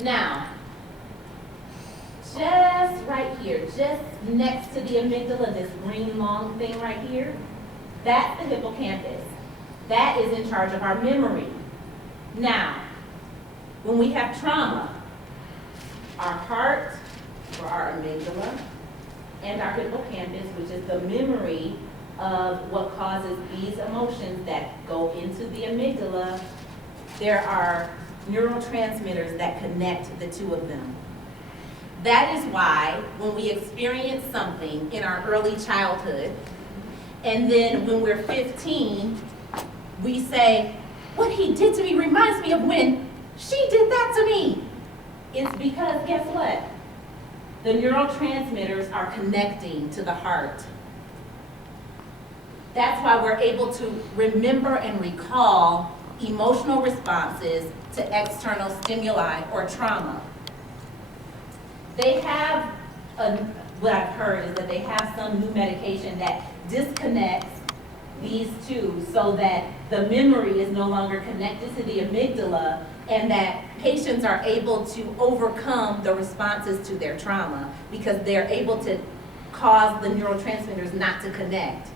Now, just right here, just next to the amygdala, this green long thing right here, that's the hippocampus. That is in charge of our memory. Now, when we have trauma, our heart, or our amygdala, and our hippocampus, which is the memory of what causes these emotions that go into the amygdala, there are neurotransmitters that connect the two of them. That is why when we experience something in our early childhood, and then when we're 15, we say, what he did to me reminds me of when she did that to me. It's because, guess what? The neurotransmitters are connecting to the heart. That's why we're able to remember and recall emotional responses to external stimuli or trauma. They have, what I've heard is that they have some new medication that disconnects these two so that the memory is no longer connected to the amygdala and that patients are able to overcome the responses to their trauma because they're able to cause the neurotransmitters not to connect.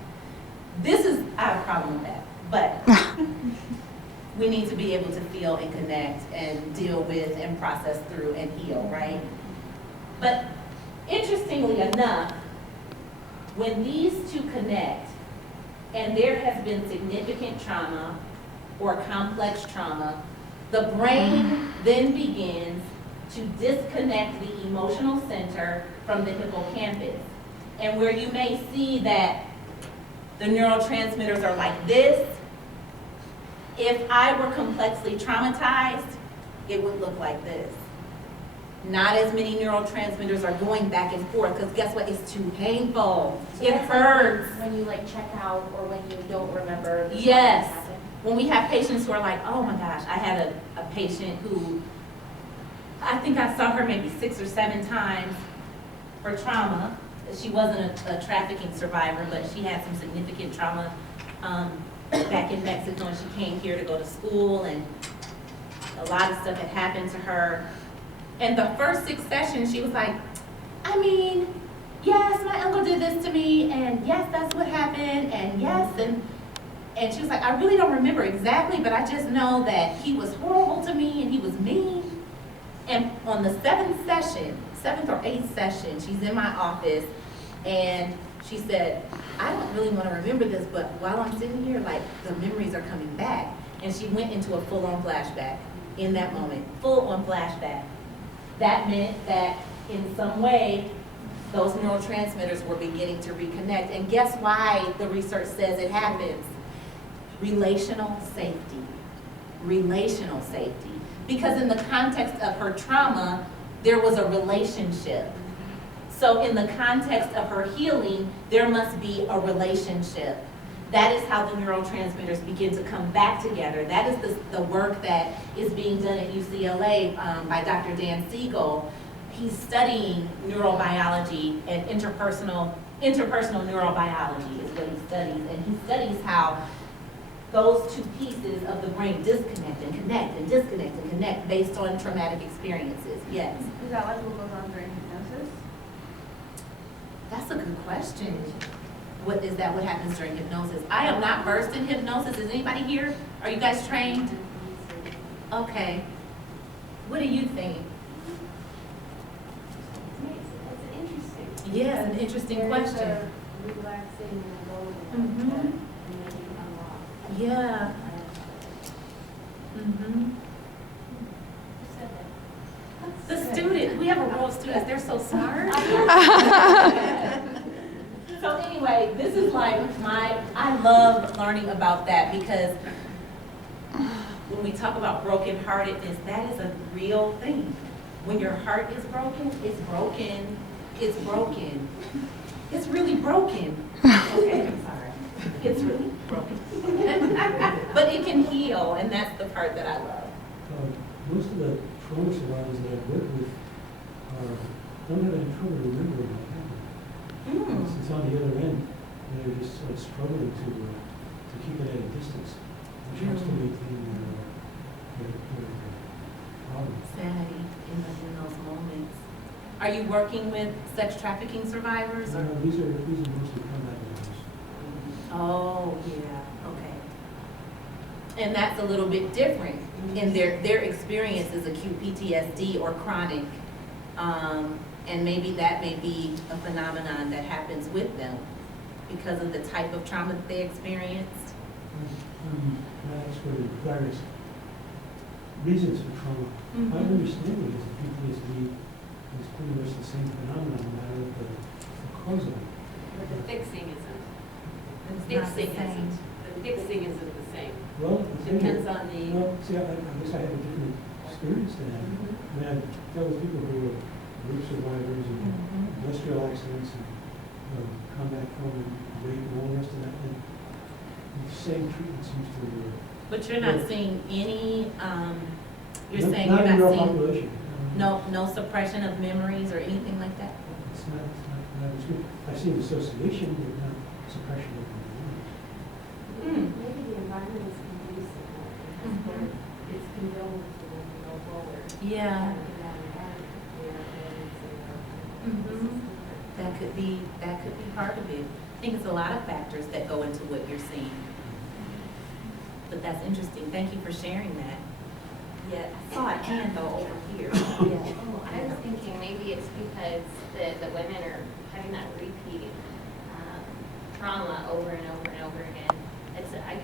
I have a problem with that, but we need to be able to feel and connect and deal with and process through and heal, right? But interestingly enough, when these two connect, and there has been significant trauma or complex trauma, the brain then begins to disconnect the emotional center from the hippocampus. And where you may see that the neurotransmitters are like this, if I were complexly traumatized, it would look like this. Not as many neurotransmitters are going back and forth because guess what? It's too painful. So it hurts. When you like check out or when you don't remember. Yes. When we have patients who are like, oh my gosh, I had a patient who, I think I saw her maybe 6 or 7 times for trauma. She wasn't a trafficking survivor, but she had some significant trauma back in Mexico, and she came here to go to school, and a lot of stuff had happened to her. And the first 6 sessions, she was like, I mean, yes, my uncle did this to me, and yes, that's what happened, and yes, and she was like, I really don't remember exactly, but I just know that he was horrible to me, and he was mean. And on the 7th or 8th session, she's in my office, and she said, I don't really want to remember this, but while I'm sitting here, like, the memories are coming back. And she went into a full-on flashback in that moment, full-on flashback. That meant that in some way, those neurotransmitters were beginning to reconnect. And guess why the research says it happens? Relational safety. Relational safety. Because in the context of her trauma, there was a relationship. So in the context of her healing, there must be a relationship. That is how the neurotransmitters begin to come back together. That is the work that is being done at UCLA by Dr. Dan Siegel. He's studying neurobiology and interpersonal neurobiology is what he studies. And he studies how those two pieces of the brain disconnect and connect and disconnect and connect based on traumatic experiences. Yes? Is that like what goes on during hypnosis? That's a good question. What happens during hypnosis? I am not versed in hypnosis. Is anybody here? Are you guys trained? Okay. What do you think? It's interesting. Yes, an interesting question. Relaxing Mhm. and making unlock. Yeah. The student, we have a row of students, they're so smart. So anyway, this is like I love learning about that because when we talk about brokenheartedness, that is a real thing. When your heart is broken, it's broken, it's broken. It's really broken. Okay, I'm sorry. It's really broken. But it can heal, and that's the part that I love. Most of the trauma survivors that I've worked with don't have any trouble remembering what happened. It's on the other end, and they're just sort of struggling to keep it at a distance, which helps to maintain their problem. Sanity, in those moments. Are you working with sex trafficking survivors or? These are mostly combat members. Oh, yeah, okay. And that's a little bit different in their experience is acute PTSD or chronic. And maybe that may be a phenomenon that happens with them because of the type of trauma that they experienced. That's for the various reasons for trauma. My understanding is that PTSD is pretty much the same phenomenon, no matter what the cause of it. But the fixing isn't. It's The not the fixing same. isn't. The fixing isn't the same. Well, Depends on the. well, see, I guess I have a different experience than that. I mean, I've dealt with people who are rape survivors and industrial accidents and combat trauma, rape and all the rest of that, and the same treatment seems to work. But you're not seeing any, you're saying Not you're in your not seeing population. no suppression of memories or anything like that? It's not it's good. I've seen dissociation, but not suppression of memories. Maybe the environment is conducive, where it's condoned for them to go forward. Yeah. In that environment where it's That could be part of it. I think it's a lot of factors that go into what you're seeing. But that's interesting. Thank you for sharing that. Yeah, I saw a hand though over here. Yeah. Oh, I was thinking maybe it's because the women are having that repeat trauma over and over and over again.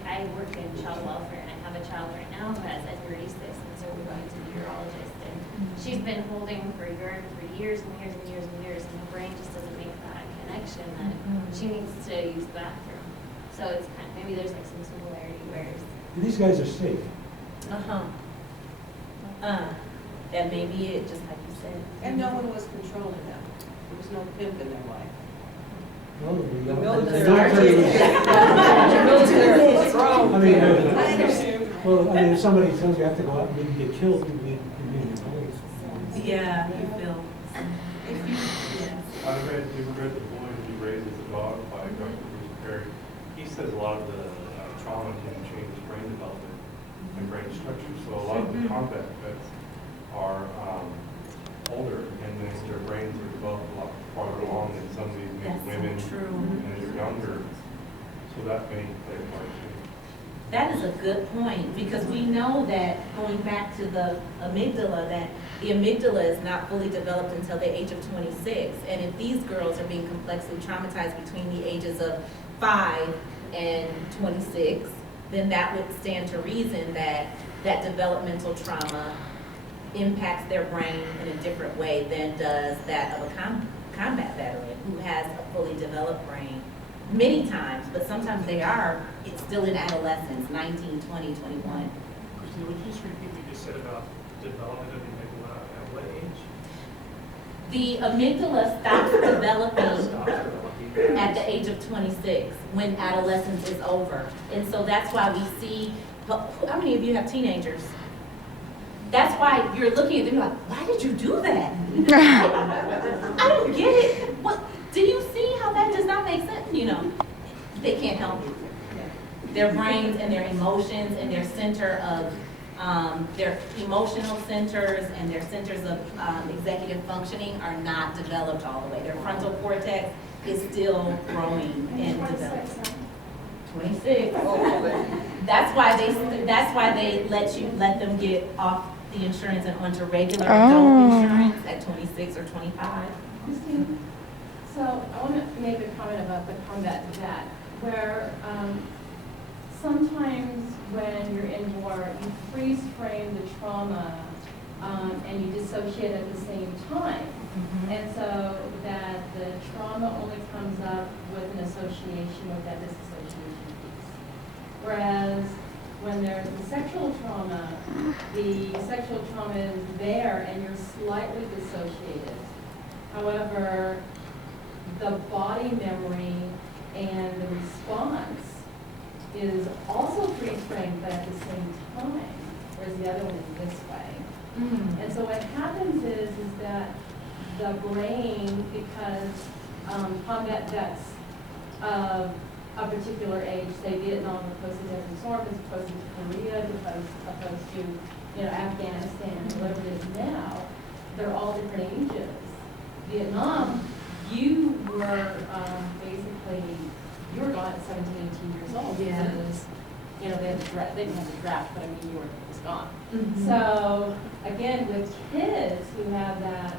I work in child welfare and I have a child right now who has N36, and so we're going to the urologist, and she's been holding for urine for years and years and years and years, and her brain just doesn't make that connection that she needs to use the bathroom. So it's kind of, maybe there's like some similarity where And these guys are safe. That may be it, just like you said. And no one was controlling them. There was no pimp in their life. Well, The military military was wrong. I mean, I understand. well, I mean, if somebody tells you I have to go out and maybe get killed, you'd be in your place. Yeah, you feel. You read The Boy Who Raises a Dog by Dr. Bruce Perry. He says a lot of the trauma can change brain development and brain structure. So a lot of the combat vets are older, and then their brains are developed a lot farther along than some of these That's so women true. and they're younger. So that may play a part too. That is a good point, because we know that, going back to the amygdala, that the amygdala is not fully developed until the age of 26. And if these girls are being complexly traumatized between the ages of 5 and 26, then that would stand to reason that that developmental trauma impacts their brain in a different way than does that of a combat veteran who has a fully developed brain. Many times, but sometimes it's still in adolescence, 19, 20, 21. Christina, would you just repeat what you just said about development of the amygdala at what age? The amygdala stops developing Stop developing. at the age of 26 when adolescence is over. And so that's why we see, how many of you have teenagers? That's why you're looking at them like, why did you do that? I don't get it. What, do you see how that does not make sense? You know, they can't help it. Their brains and their emotions and their center of, their emotional centers and their centers of executive functioning are not developed all the way. Their frontal cortex is still growing and developing. 26. That's why they let them get off the insurance and onto regular adult insurance at 26 or 25. Christine, so I want to make a comment about the combat vet, where sometimes when you're in war, you freeze frame the trauma and you dissociate at the same time. And so that the trauma only comes up with an association with that dissociation piece. Whereas when there's the sexual trauma is there and you're slightly dissociated. However, the body memory and the response is also freeze-framed, but at the same time, whereas the other one is this way. And so what happens is that the brain, because combat vets of a particular age, say Vietnam opposed to Desert Storm, as opposed to Korea, opposed to Afghanistan, whatever it is now, they're all different ages. Vietnam, you were basically, you were gone at 17, 18 years old. Yeah. Because, you know, they didn't have the draft, but I mean, you were just gone. Mhm. So, again, with kids who have that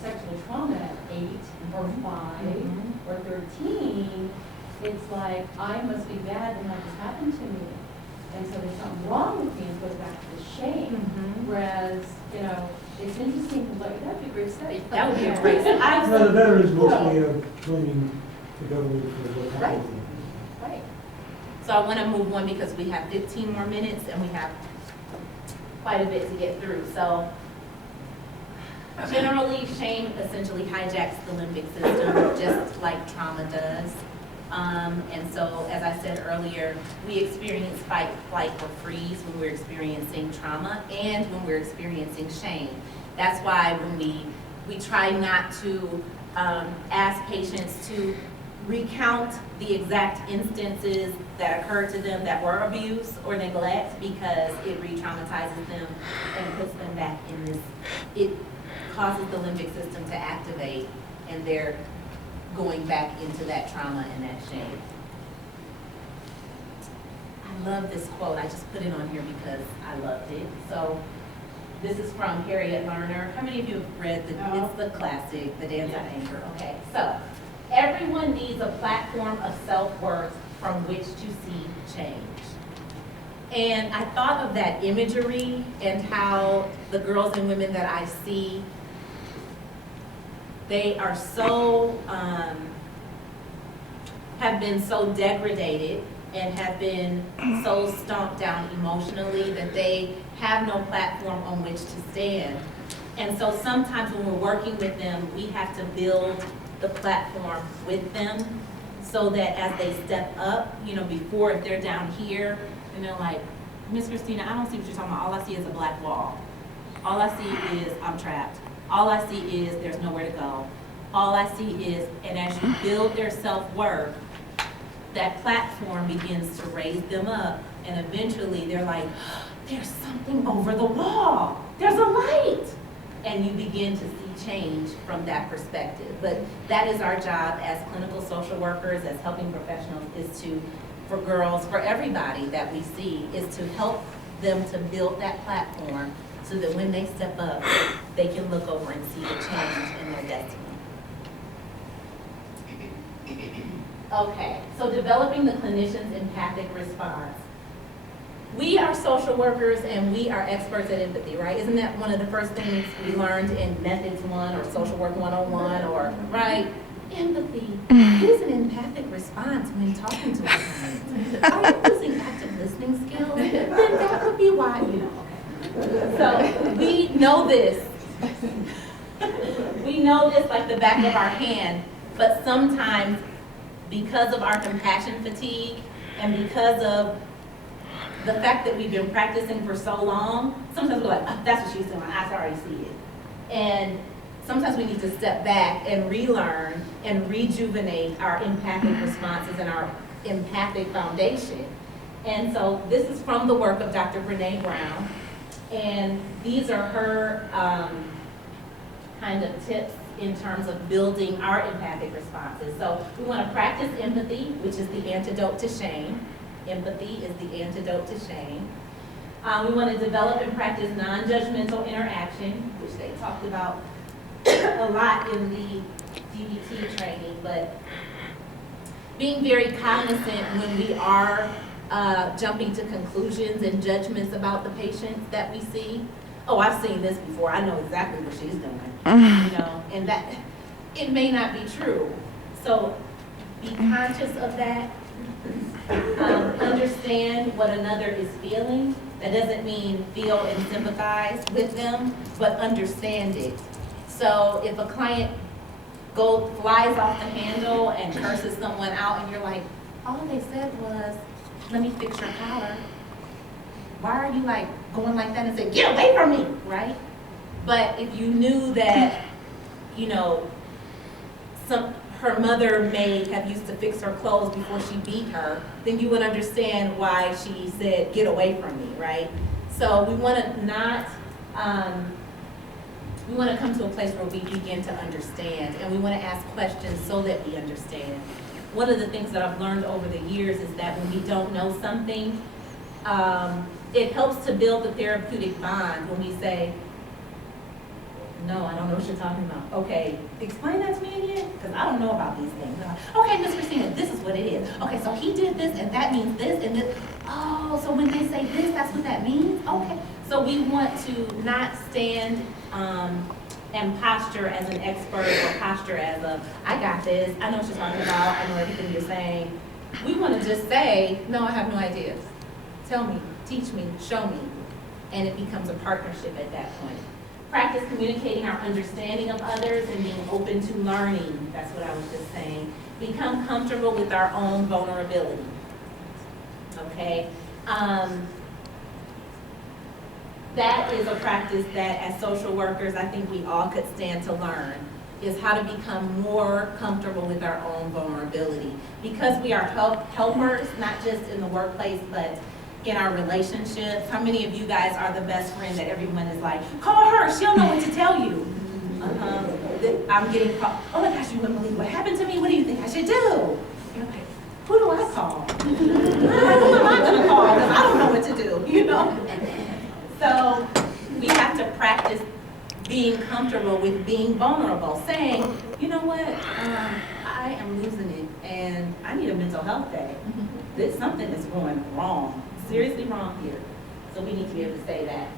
sexual trauma at 8 or 5 Mhm. or 13, it's like, I must be bad when that has happened to me. And so there's something wrong with me, and it goes back to the shame. Mhm. Whereas, you know, it's interesting to look, that'd be a great study. That would be a great, I Well, the veterans mostly are blaming the government for what happened to them. Right. So I want to move on because we have 15 more minutes and we have quite a bit to get through. So generally, shame essentially hijacks the limbic system just like trauma does. And so, as I said earlier, we experience fight, flight, or freeze when we're experiencing trauma and when we're experiencing shame. That's why when we try not to ask patients to recount the exact instances that occurred to them that were abuse or neglect, because it re-traumatizes them and puts them back in this, it causes the limbic system to activate, and they're going back into that trauma and that shame. I love this quote. I just put it on here because I loved it. So this is from Harriet Lerner. How many of you have read it's the classic, The Dance of Anger? Okay, so everyone needs a platform of self-worth from which to see change. And I thought of that imagery and how the girls and women that I see, they are so, have been so degraded and have been so stomped down emotionally that they have no platform on which to stand. And so sometimes when we're working with them, we have to build the platform with them so that as they step up, you know, before, if they're down here and they're like, Miss Christina, I don't see what you're talking about. All I see is a black wall. All I see is I'm trapped. All I see is there's nowhere to go. All I see is, and as you build their self-worth, that platform begins to raise them up, and eventually they're like, there's something over the wall. There's a light. And you begin to see change from that perspective. But that is our job as clinical social workers, as helping professionals, is to, for girls, for everybody that we see, is to help them to build that platform so that when they step up, they can look over and see the change in their destiny. Okay, so developing the clinician's empathic response. We are social workers and we are experts at empathy, right? Isn't that one of the first things we learned in Methods 1 or Social Work 101, or, right? Empathy. What is an empathic response when talking to a client? Are you using active listening skills? Then that would be why, you know, okay. So we know this. We know this like the back of our hand, but sometimes because of our compassion fatigue and because of the fact that we've been practicing for so long, sometimes we're like, oh, that's what she's doing, I already see it. And sometimes we need to step back and relearn and rejuvenate our empathic responses and our empathic foundation. And so this is from the work of Dr. Brené Brown. And these are her kind of tips in terms of building our empathic responses. So we want to practice empathy, which is the antidote to shame. Empathy is the antidote to shame. We want to develop and practice non-judgmental interaction, which they talked about a lot in the DBT training, but being very cognizant when we are jumping to conclusions and judgments about the patients that we see. Oh, I've seen this before. I know exactly what she's doing, you know, and that it may not be true. So be conscious of that. Understand what another is feeling. That doesn't mean feel and sympathize with them, but understand it. So if a client flies off the handle and curses someone out and you're like, all they said was, let me fix your collar. Why are you like going like that and say, get away from me, right? But if you knew that, you know, her mother may have used to fix her clothes before she beat her, then you would understand why she said, get away from me, right? So we want to not We want to come to a place where we begin to understand, and we want to ask questions so that we understand. One of the things that I've learned over the years is that when we don't know something, it helps to build the therapeutic bond when we say, no, I don't know what you're talking about. Okay, explain that to me again, because I don't know about these things. Okay, Miss Christina, this is what it is. Okay, so he did this, and that means this, and this. Oh, so when they say this, that's what that means? Okay. So we want to not stand and posture as an expert or posture as a, I got this, I know what you're talking about, I know everything you're saying. We want to just say, no, I have no idea. Tell me, teach me, show me. And it becomes a partnership at that point. Practice communicating our understanding of others and being open to learning. That's what I was just saying. Become comfortable with our own vulnerability. Okay? That is a practice that as social workers, I think we all could stand to learn, is how to become more comfortable with our own vulnerability. Because we are helpers, not just in the workplace, but in our relationships. How many of you guys are the best friend that everyone is like, call her, she'll know what to tell you. I'm getting called, oh my gosh, you wouldn't believe what happened to me, what do you think I should do? You're like, who do I call? Who am I gonna call? Because I don't know what to do, you know? So we have to practice being comfortable with being vulnerable, saying, you know what, I am losing it and I need a mental health day. Something is going wrong, seriously wrong here. So we need to be able to say that.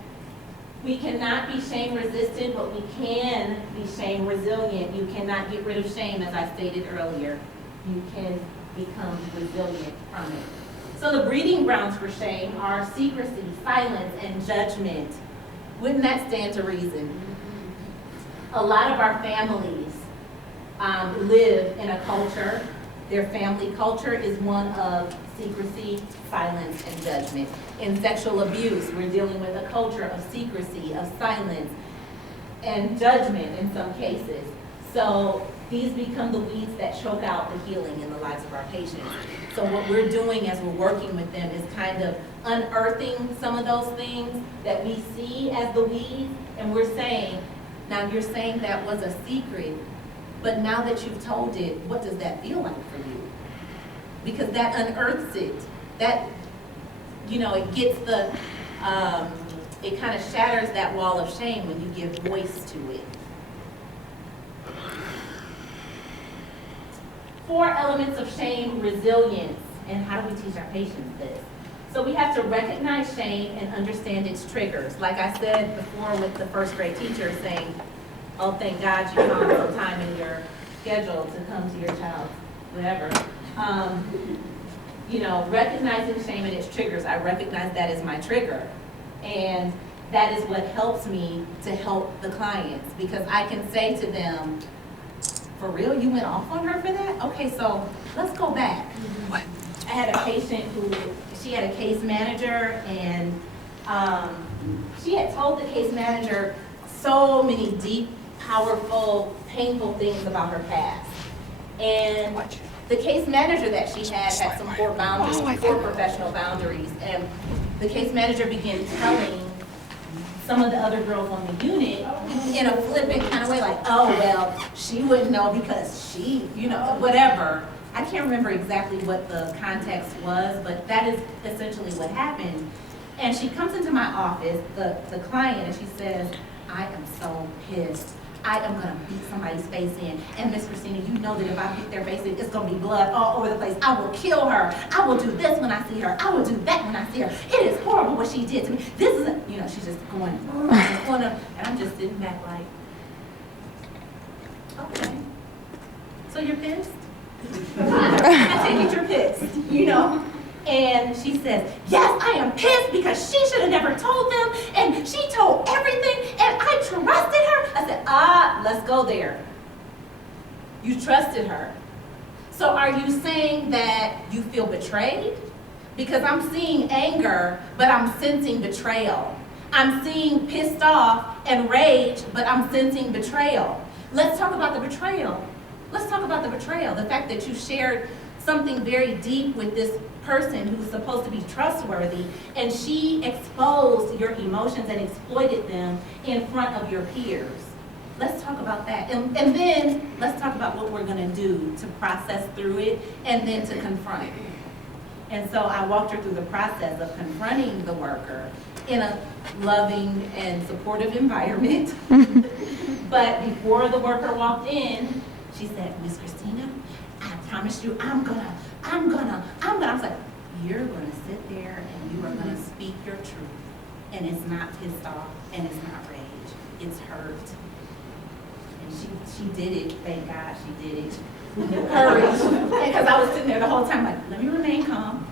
We cannot be shame resistant, but we can be shame resilient. You cannot get rid of shame, as I stated earlier. You can become resilient from it. So the breeding grounds for shame are secrecy, silence, and judgment. Wouldn't that stand to reason? A lot of our families live in a culture, their family culture is one of secrecy, silence, and judgment. In sexual abuse, we're dealing with a culture of secrecy, of silence, and judgment in some cases. So these become the weeds that choke out the healing in the lives of our patients. So what we're doing as we're working with them is kind of unearthing some of those things that we see as the weeds, and we're saying, now you're saying that was a secret, but now that you've told it, what does that feel like for you? Because that unearths it. That, you know, it gets the, it kind of shatters that wall of shame when you give voice to it. 4 elements of shame: resilience. And how do we teach our patients this? So we have to recognize shame and understand its triggers. Like I said before with the first grade teacher saying, oh, thank God you found some time in your schedule to come to your child's whatever. You know, recognizing shame and its triggers. I recognize that as my trigger. And that is what helps me to help the clients, because I can say to them, for real, you went off on her for that? Okay, so let's go back. What? I had a patient who, she had a case manager, and she had told the case manager so many deep, powerful, painful things about her past. And the case manager that she had some core boundaries, core professional boundaries, and the case manager began telling some of the other girls on the unit in a flippant kind of way, like, oh, well, she wouldn't know because she, you know, whatever. I can't remember exactly what the context was, but that is essentially what happened. And she comes into my office, the client, and she says, I am so pissed. I am gonna beat somebody's face in. And Miss Christina, you know that if I beat their face in, it's gonna be blood all over the place. I will kill her. I will do this when I see her. I will do that when I see her. It is horrible what she did to me. This is, you know, she's just going, and I'm just sitting back like, okay. So you're pissed? I take it you're pissed, you know? And she says, yes, I am pissed because she should have never told them, and she told everything, and I trusted her. I said, let's go there. You trusted her. So are you saying that you feel betrayed? Because I'm seeing anger, but I'm sensing betrayal. I'm seeing pissed off and rage, but I'm sensing betrayal. Let's talk about the betrayal. Let's talk about the betrayal. The fact that you shared something very deep with this person who's supposed to be trustworthy, and she exposed your emotions and exploited them in front of your peers. let's talk about that. And then let's talk about what we're gonna do to process through it and then to confront it. And so I walked her through the process of confronting the worker in a loving and supportive environment. But before the worker walked in, she said, Miss Christina, I promise you, I'm gonna. I was like, you're gonna sit there and you are gonna speak your truth. And it's not pissed off and it's not rage, it's hurt. And she did it, thank God she did it. Courage. Because I was sitting there the whole time like, let me remain calm.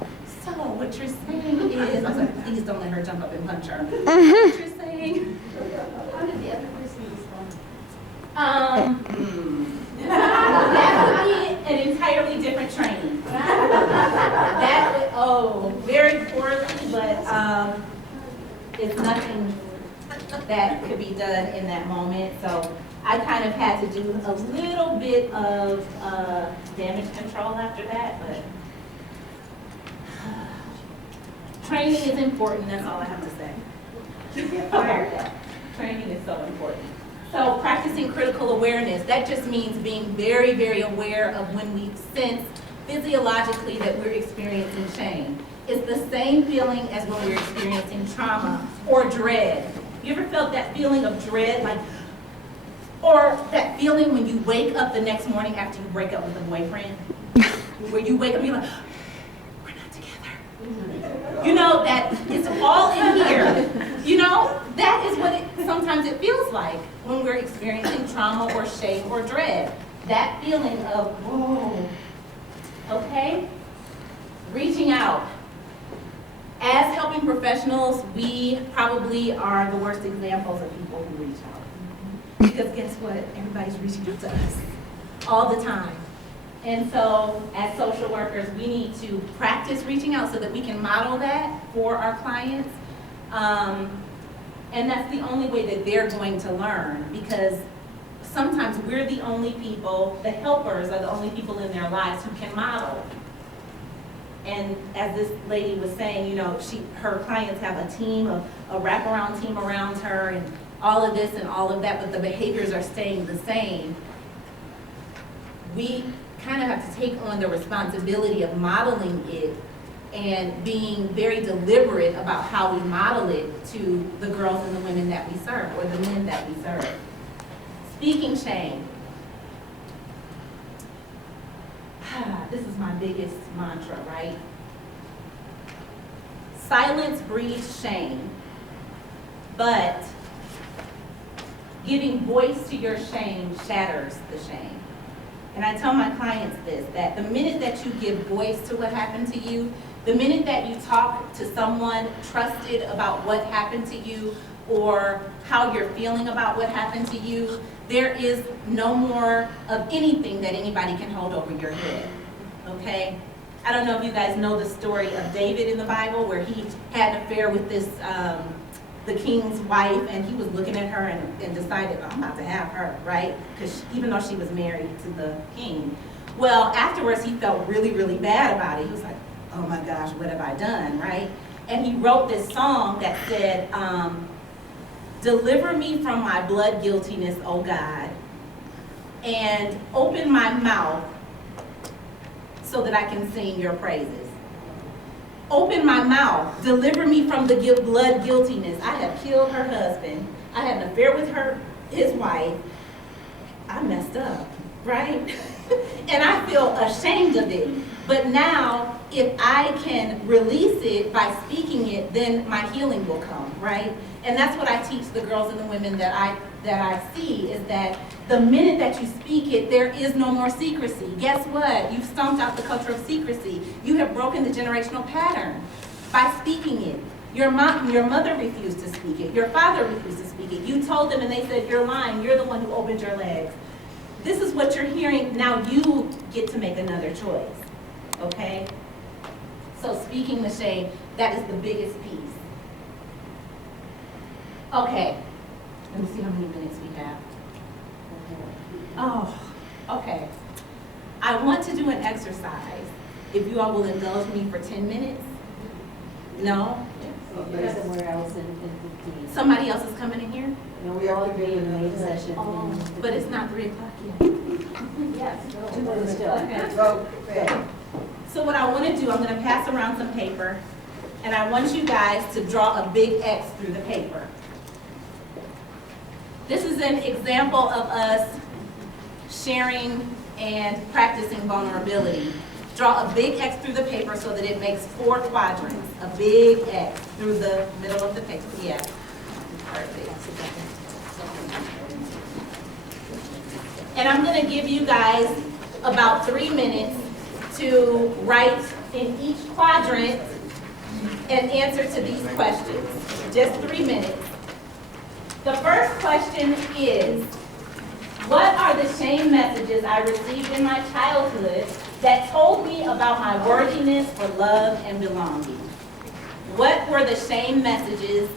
So what you're saying is, I was like, please don't let her jump up and punch her. What you're saying? How did the other person respond? That would be an entirely different training. That would, very poorly, but it's nothing that could be done in that moment. So I kind of had to do a little bit of damage control after that, but training is important, that's all I have to say. Training is so important. So practicing critical awareness, that just means being very, very aware of when we sense physiologically that we're experiencing shame. It's the same feeling as when we're experiencing trauma or dread. You ever felt that feeling of dread, like, or that feeling when you wake up the next morning after you break up with a boyfriend? Where you wake up and you're like, we're not together. You know, that it's all in here. You know, that is what sometimes it feels like when we're experiencing trauma or shame or dread. That feeling of, whoa, okay? Reaching out. As helping professionals, we probably are the worst examples of people who reach out. Because guess what? Everybody's reaching out to us all the time. And so as social workers, we need to practice reaching out so that we can model that for our clients. And that's the only way that they're going to learn, because sometimes we're the only people, the helpers are the only people in their lives who can model. And as this lady was saying, you know, her clients have a team, a wraparound team around her, and all of this and all of that, but the behaviors are staying the same. We kind of have to take on the responsibility of modeling it and being very deliberate about how we model it to the girls and the women that we serve, or the men that we serve. Speaking shame. This is my biggest mantra, right? Silence breeds shame, but giving voice to your shame shatters the shame. And I tell my clients this, that the minute that you give voice to what happened to you, the minute that you talk to someone trusted about what happened to you or how you're feeling about what happened to you, there is no more of anything that anybody can hold over your head, okay? I don't know if you guys know the story of David in the Bible, where he had an affair with this, the king's wife, and he was looking at her and decided, oh, I'm about to have her, right? Because even though she was married to the king. Well, afterwards, he felt really, really bad about it. He was like, oh my gosh, what have I done, right? And he wrote this song that said, deliver me from my blood guiltiness, oh God, and open my mouth so that I can sing your praises. Open my mouth, deliver me from the blood guiltiness. I have killed her husband. I had an affair with his wife. I messed up, right? And I feel ashamed of it. But now, if I can release it by speaking it, then my healing will come, right? And that's what I teach the girls and the women that I see, is that the minute that you speak it, there is no more secrecy. Guess what? You've stomped out the culture of secrecy. You have broken the generational pattern by speaking it. Your mother refused to speak it. Your father refused to speak it. You told them and they said, you're lying. You're the one who opened your legs. This is what you're hearing. Now you get to make another choice, okay? So speaking the shame, that is the biggest piece. Okay, let me see how many minutes we have. Oh, okay. I want to do an exercise, if you all will indulge me for 10 minutes. No? Or somewhere else in 15. Somebody else is coming in here? No, we all be in the main session. But it's not 3 o'clock yet. Yes, But still. Okay. So what I want to do, I'm going to pass around some paper, and I want you guys to draw a big X through the paper. This is an example of us sharing and practicing vulnerability. Draw a big X through the paper so that it makes 4 quadrants. A big X through the middle of the paper. Yeah. Perfect. And I'm going to give you guys about 3 minutes to write in each quadrant an answer to these questions. Just 3 minutes. The first question is, what are the shame messages I received in my childhood that told me about my worthiness for love and belonging? What were the shame messages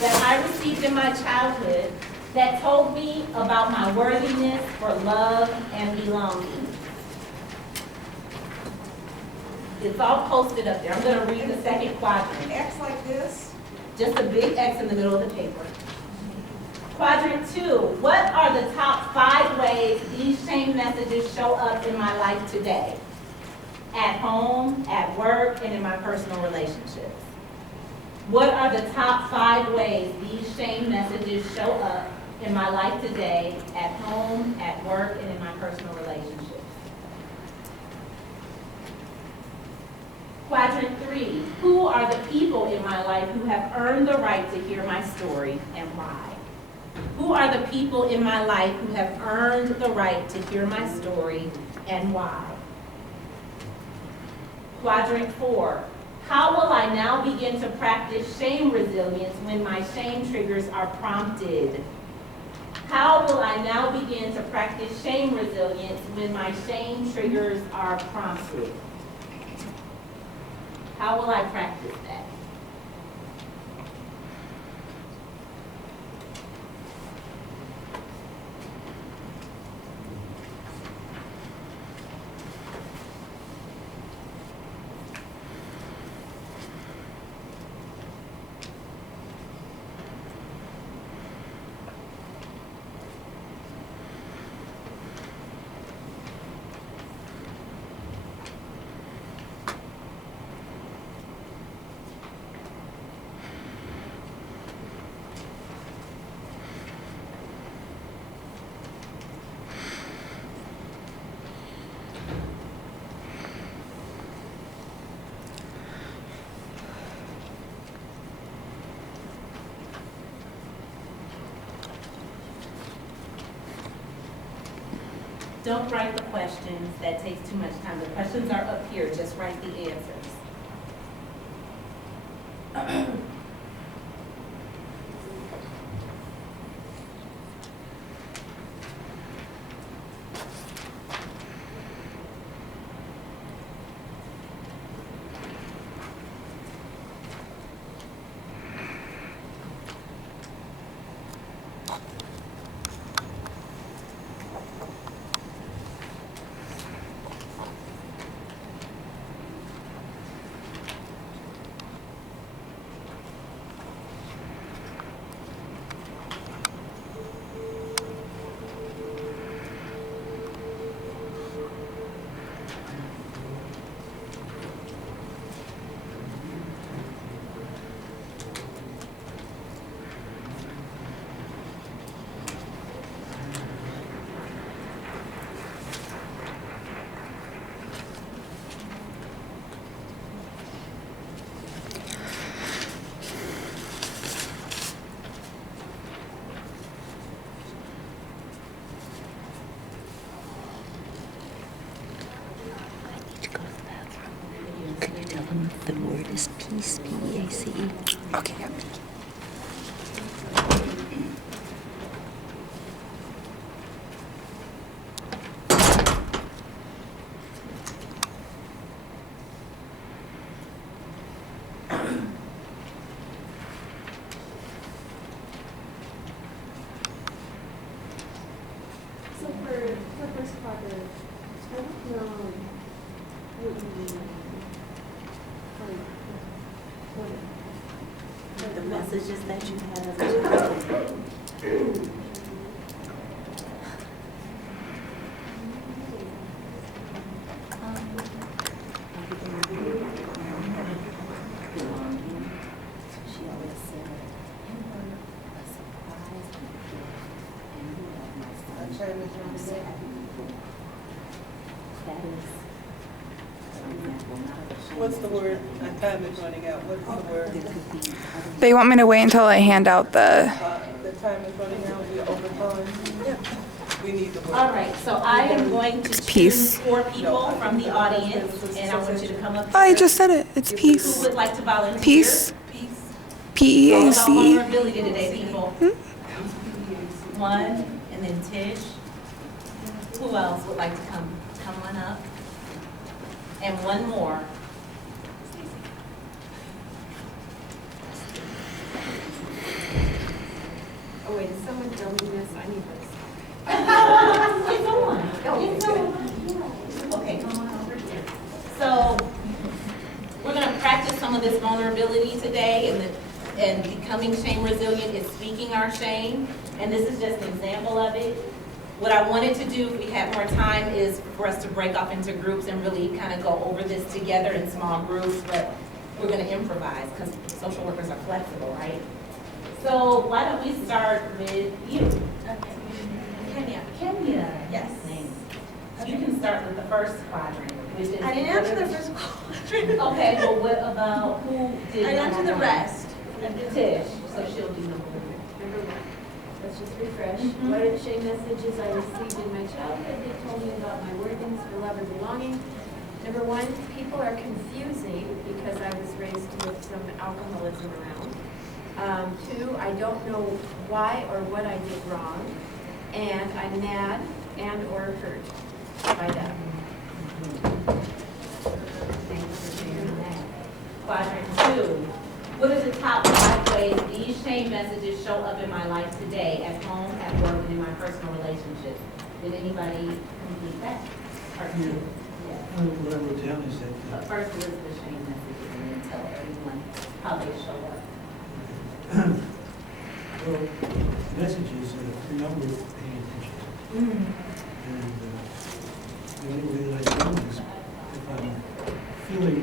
that I received in my childhood that told me about my worthiness for love and belonging? It's all posted up there. I'm going to read the second quadrant. X like this? Just a big X in the middle of the paper. Quadrant 2, what are the top 5 ways these shame messages show up in my life today? At home, at work, and in my personal relationships. What are the top 5 ways these shame messages show up in my life today, at home, at work, and in my personal relationships? Quadrant 3, who are the people in my life who have earned the right to hear my story and why? Who are the people in my life who have earned the right to hear my story and why? Quadrant 4, how will I now begin to practice shame resilience when my shame triggers are prompted? How will I now begin to practice shame resilience when my shame triggers are prompted? How will I practice that? Don't write the questions. That takes too much time. The questions are up here. Just write the answers. The word is peace, P-E-A-C-E. Okay. So for first quadrant, I don't know what you mean. Like, The messages that you had as a child. She always said, "You were a surprise and a gift, and you have my son. I'm so happy for you." That is an example, not a shame. What's the word? My time is running out. What's the word? There could be other They want me to wait until I hand out the. The time is running out. We're over time. Yeah. We need the word. All right, so I am going to Peace. choose 4 people from the audience, and I want you to come up. I here. just said it. It's Who peace. would like to volunteer? Peace. Peace. P E A It's all about C E. vulnerability today, people. One, and then Tish. Who else would like to come on up? And one more. Oh, wait, is someone filming this? I need this. It's on. It's on. Okay, come on over here. So, we're gonna practice some of this vulnerability today, and becoming shame resilient is speaking our shame. And this is just an example of it. What I wanted to do, if we had more time, is for us to break off into groups and really kind of go over this together in small groups, but we're gonna improvise, because social workers are flexible, right? So why don't we start with you? Kenya. Kenya. Yes. You can start with the first quadrant, which is. I didn't answer the first quadrant. Okay, well, what about who did? I answered the number one? rest. Tish, so she'll do number one. Number one, let's just refresh. Mhm. What are the shame messages I received in my childhood that told me about my worthiness for love and belonging? Number one, people are confusing because I was raised with some alcoholism around. 2, I don't know why or what I did wrong, and I'm mad and or hurt by that. Thanks for sharing that. Quadrant 2, what are the top 5 ways these shame messages show up in my life today, at home, at work, and in my personal relationships? Did anybody complete that? Part 2? Yeah. What I wrote down is that But first, list the shame messages and then tell everyone how they show up. well, messages are not worth paying attention to. And the only way that I do is if I'm feeling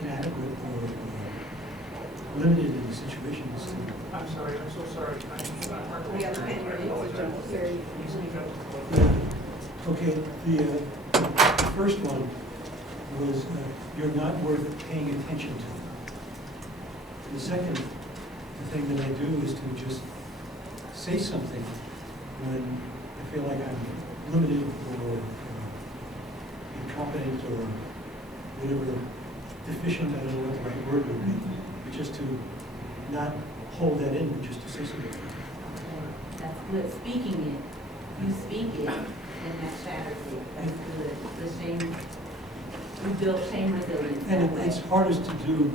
inadequate or limited in the situations. I'm sorry, I'm so sorry. I'm not hard to We have a hand raised. Okay, the first one was you're not worth paying attention to. The second thing that I do is to just say something when I feel like I'm limited or incompetent or whatever, deficient, I don't know what the right word would be, but just to not hold that in, but just to say something. That's good. Speaking it, you speak it, and that shatters it. That's good. The shame, we build shame resilience. And that way. it's hardest to do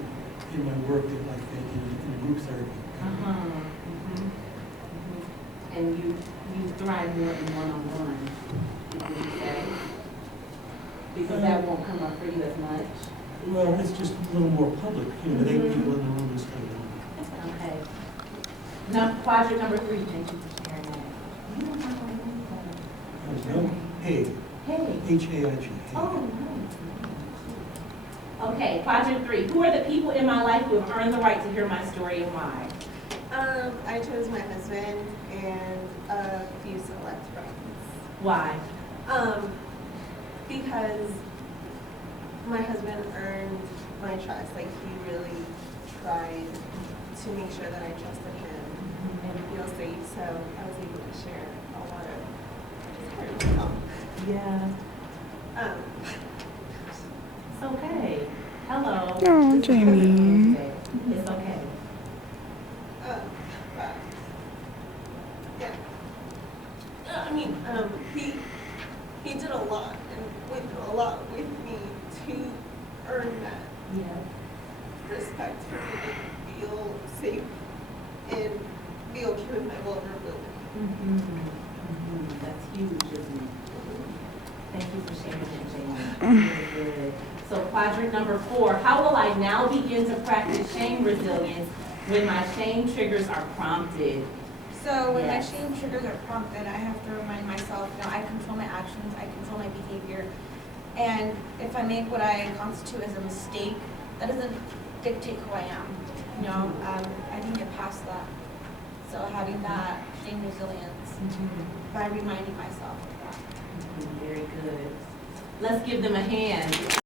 in my work, like in group therapy. And you thrive more in one-on-one, would you say? Because that won't come up for you as much. Well, it's just a little more public, with 8 people in the room instead of Okay. Now, quadrant number 3, thank you for sharing that. You don't have one. There's no Haig, Hey. H-A-I-G. Oh, nice. Okay, quadrant 3. Who are the people in my life who have earned the right to hear my story and why? I chose my husband and a few select friends. Why? Because my husband earned my trust. Like, he really tried to make sure that I trusted him and feel safe. So I was able to share a lot of his heart. Yeah. It's okay. Hello. Oh, Jamie. It's okay. I mean, he did a lot and went through a lot with me to earn that Yeah. respect for me to feel safe and be okay with my vulnerability. That's huge, isn't it? Thank you for sharing that, Jamie. Really good. So quadrant number 4, how will I now begin to practice shame resilience when my shame triggers are prompted? So when Yes. my shame triggers are prompted, I have to remind myself, I control my actions, I control my behavior. And if I make what I constitute as a mistake, that doesn't dictate who I am. I can get past that. So having that shame resilience by reminding myself of that. Very good. Let's give them a hand.